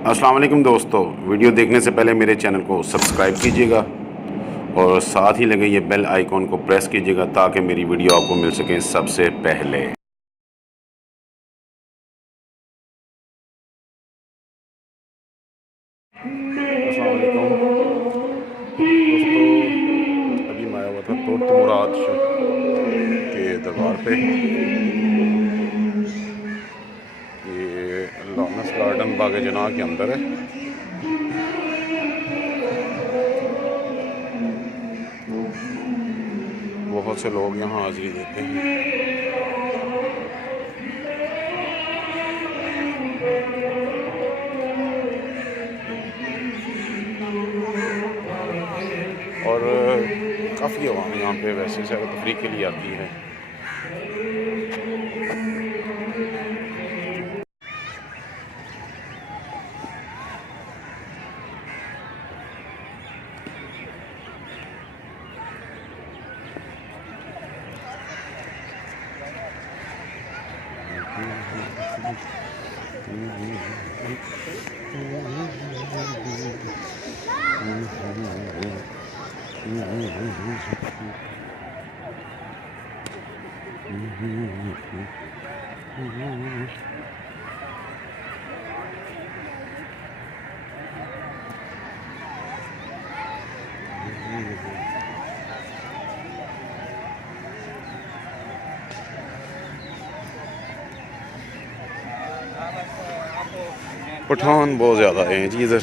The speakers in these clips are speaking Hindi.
अस्सलाम वालेकुम दोस्तों, वीडियो देखने से पहले मेरे चैनल को सब्सक्राइब कीजिएगा और साथ ही लगे ये बेल आइकॉन को प्रेस कीजिएगा ताकि मेरी वीडियो आपको मिल सके सबसे पहले। अस्सलाम वालेकुम दोस्तों, अभी मैं आया हुआ था तोत मुराद के दरबार पे। ये लॉरेंस गार्डन बाग जना के अंदर है। बहुत से लोग यहाँ हाजिरी देते हैं। और काफ़ी आवाम यहाँ पे वैसे सैर तफरीह के लिए आती है। पठान बहुत ज़्यादा हैं जी इधर।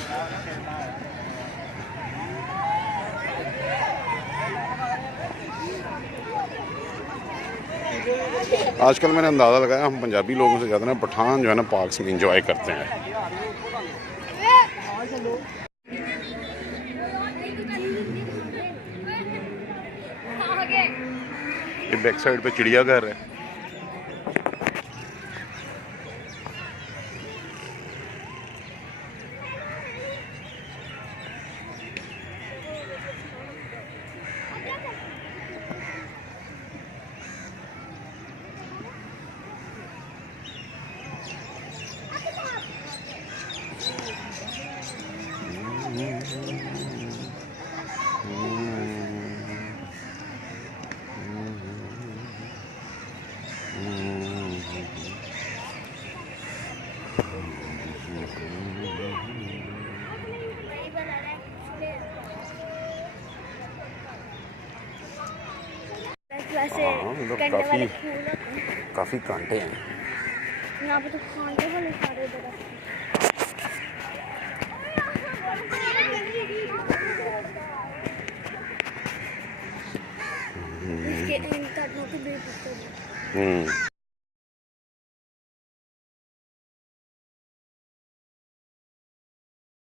आजकल मैंने अंदाज़ा लगाया हम पंजाबी लोगों से ज़्यादा ना पठान जो है ना पार्क्स में इंजॉय करते हैं। ये बैक साइड पे चिड़ियाघर है। मतलब काफ़ी कांटे हैं यहाँ पे। तो कांटे वाले सारे इसके इन काटों के भी